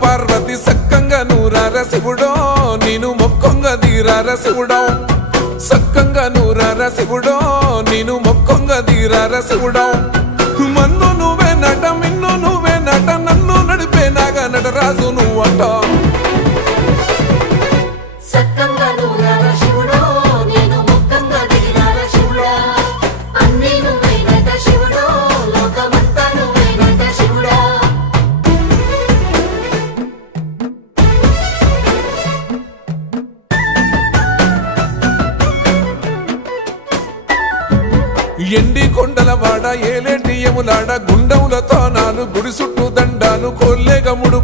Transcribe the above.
పార్వతి సక్కంగా నూరార శివుడో నేను మొక్కంగా తీరార శివుడో సక్కంగా నూరార శివుడో నేను మొక్కంగా తీరార శివుడో మన్ను నువ్వే నట మిన్ను నువ్వే నట నన్ను నడిపే నాగా నటరాజు నువ్వట ఎండి కొండల వాడ ఏలేటి యములాడ గుండములతో నాలు గుడి చుట్టూ దండాలు కొల్లేగముడు